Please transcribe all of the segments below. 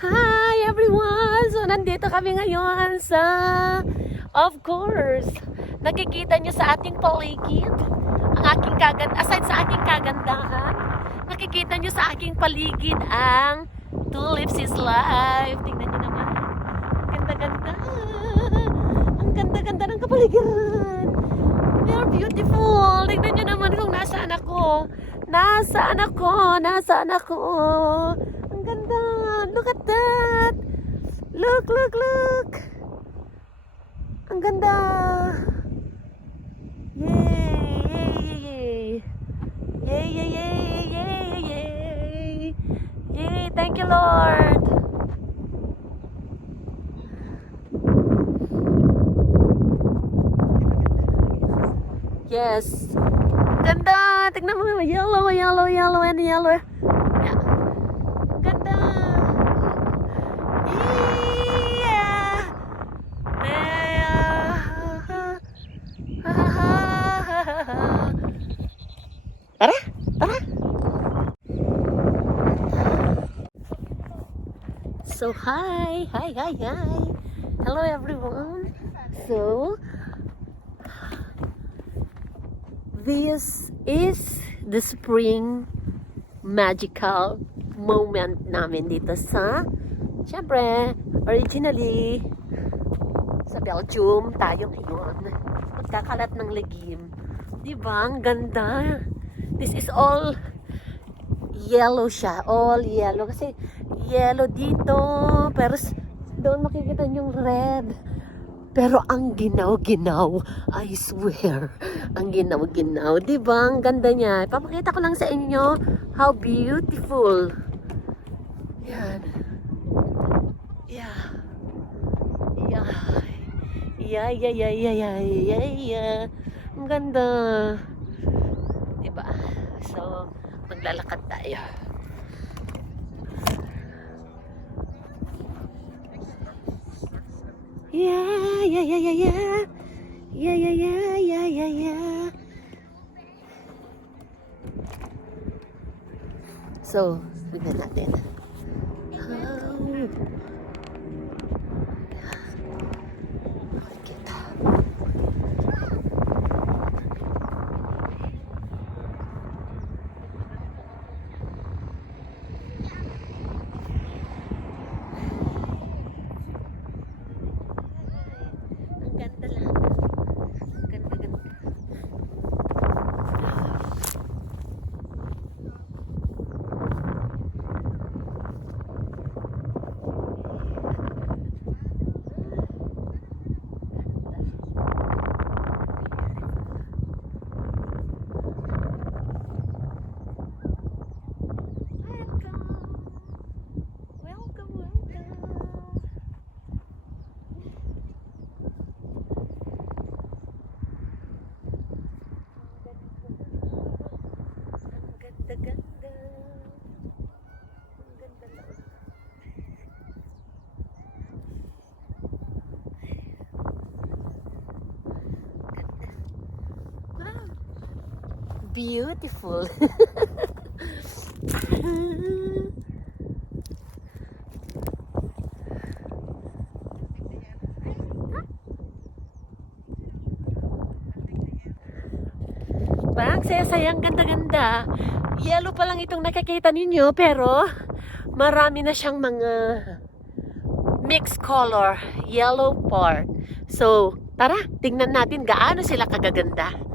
Hi everyone! So nandito kami ngayon sa, of course, nakikita nyo sa ating paligid, ang aking aside sa aking kagandahan, nakikita nyo sa aking paligid ang Tulips is Life. Tingnan nyo naman. Ganda-ganda. Ang ganda-ganda ng kapaligiran. They are beautiful. Tingnan nyo naman kung nasaan ako. Nasaan ako? Nasaan ako? Ang ganda. Look at that. Look, look, look. Ang ganda. Yay, yay, yay, yay, yay, yay, yay, yay. Thank you, Lord. Yes. Ganda. Tignan mo. Yellow, yellow, yellow, and yellow. Yeah. Ganda. Yeah. Tara, tara. So, hi. Hi, hi, hi. Hello, everyone. So, this is the spring magical moment namin dito sa, syempre, originally, sa Belgium, tayo ngayon. Magkakalat ng legim. Diba? Ang ganda. This is all yellow siya. All yellow. Kasi yellow dito. Pero doon makikita yung red. Pero ang ginaw-ginaw, I swear, ang ginaw-ginaw, di ba? Ang ganda niya. Papakita ko lang sa inyo how beautiful. Yan. Yeah. Yeah. Yeah, yeah, yeah, yeah, yeah, yeah, yeah. Ang ganda. Di ba? So, maglalakad tayo. Yeah, yeah, yeah, yeah, yeah. Yeah, yeah, yeah, yeah, yeah, yeah. So, tignan natin. Kita. Ang ganda lang. Ganda, ganda. Welcome, welcome. Ang ganda-ganda. Ang ganda lang. Wow. Beautiful. Bang, saya-sayang ganda-ganda. Yellow pa lang itong nakikita ninyo, pero marami na siyang mga mixed color, yellow part. So, tara, tingnan natin gaano sila kagaganda.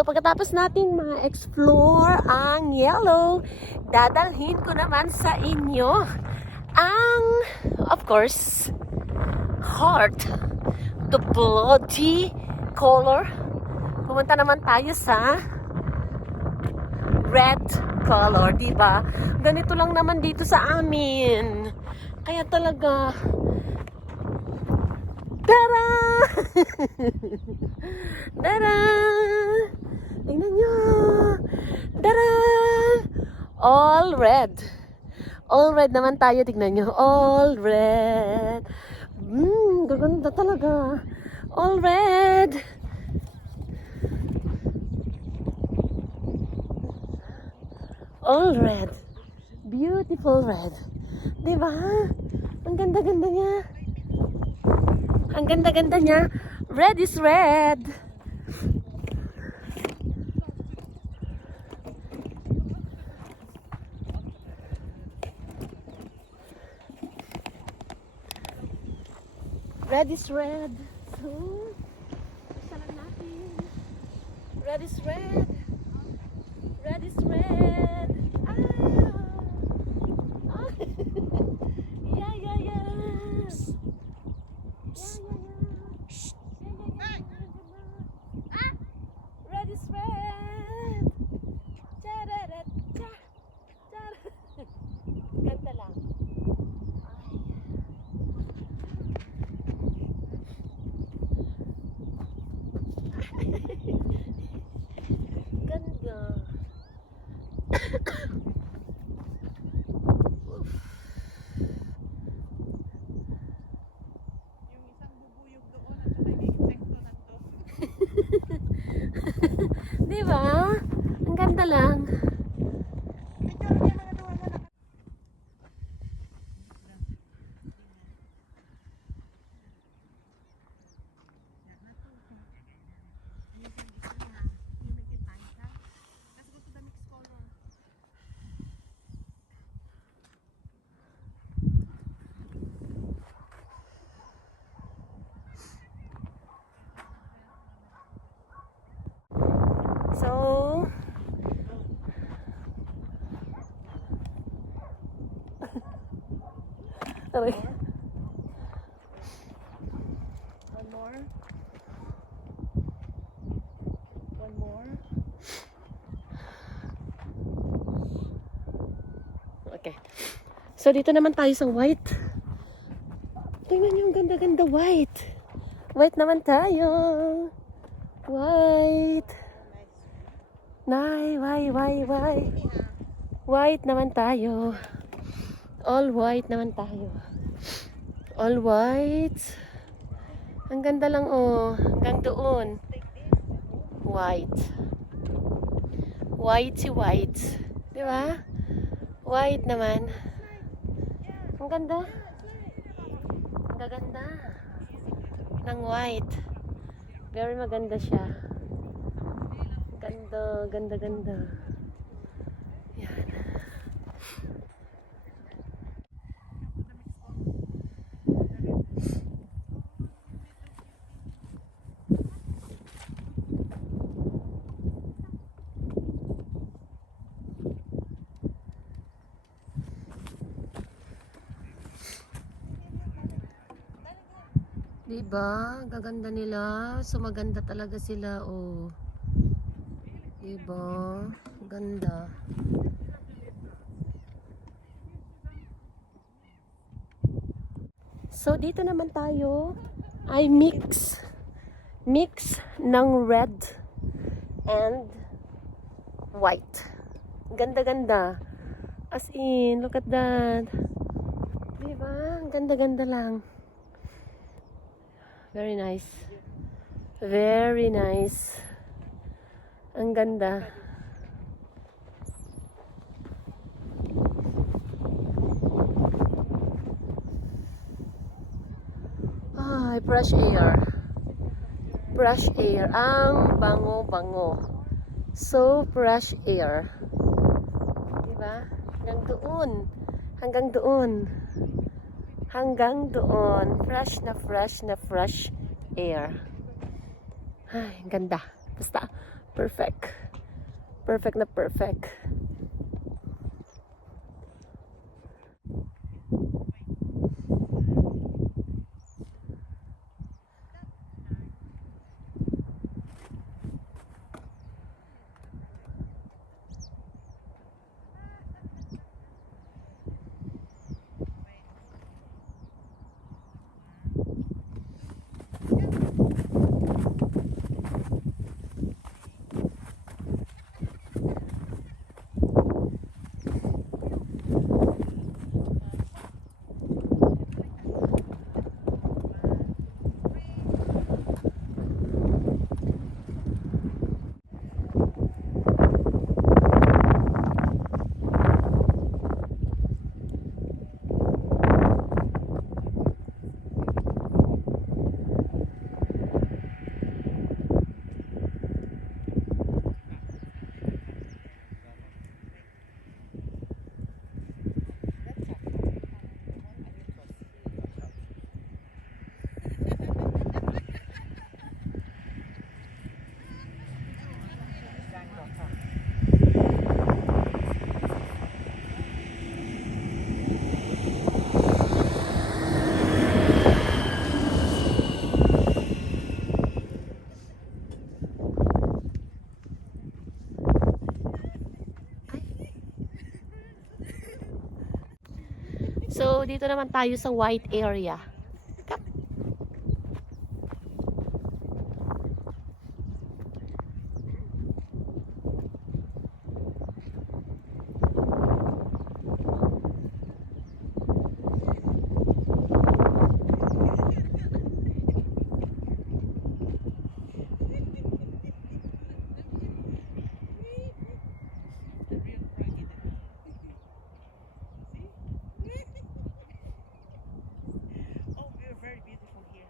So pagkatapos nating ma-explore ang yellow, dadalhin ko naman sa inyo ang, of course, heart, the bloody color. Pumunta naman tayo sa red color, di ba? Ganito lang naman dito sa amin. Kaya talaga, tara! Tara! Tingnan nyo! Tara! All red. All red naman tayo, tignan nyo. All red. Gaganda talaga. All red. All red. Beautiful red. Diba? Ang ganda-ganda niya. Ang ganda-ganda niya. Red is red. Red is red. So, isa lang natin. Red is red. Red is red. Ah! Ah! Yeah, yeah, yes. Yeah, yeah, yeah. Shh. Yeah, yeah, yeah. Ah! Red is red. Cha-da-da-cha. Cha-da. Ganda lang. Ganda. Yung isang bubuyog doon at saka yung insekto nandun. Di ba? Ang ganda lang. Picture niya mga doon na So, aray. One more. One more. Okay. So, dito naman tayo sa white. Tingnan nyo, ang ganda-ganda white. White naman tayo. White. Nay, why? White naman tayo. All white naman tayo. All white. Ang ganda lang oh. Hanggang doon. White. White. Di ba? White naman. Ang ganda. Ang gaganda. Ng white. Very maganda siya. Ganda. Yan. Diba? Gaganda nila. So maganda talaga sila. Oh. Diba? Ganda. So dito naman tayo ay mix ng red and white. Ganda-ganda. As in, look at that. Diba? Ganda-ganda lang. Very nice. Very nice. Ang ganda. Ay, fresh air. Fresh air. Ang bango-bango. So, fresh air. Diba? Hanggang doon. Hanggang doon. Fresh na fresh air. Ay, ganda. Basta, Perfect. Perfect na perfect. So, dito naman tayo sa white area. The real froggy there. See? Oh, we're very beautiful here.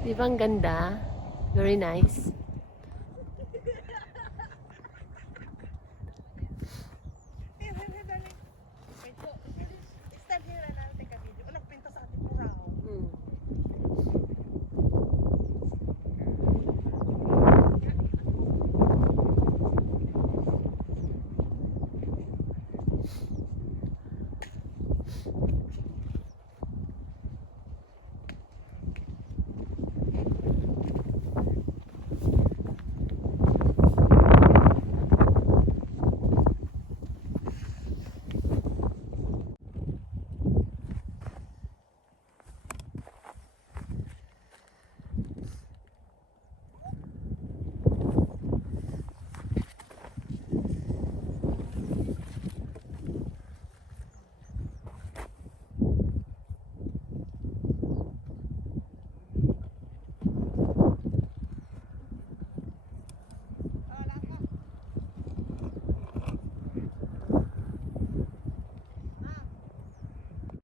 Di ba ang ganda? Very nice.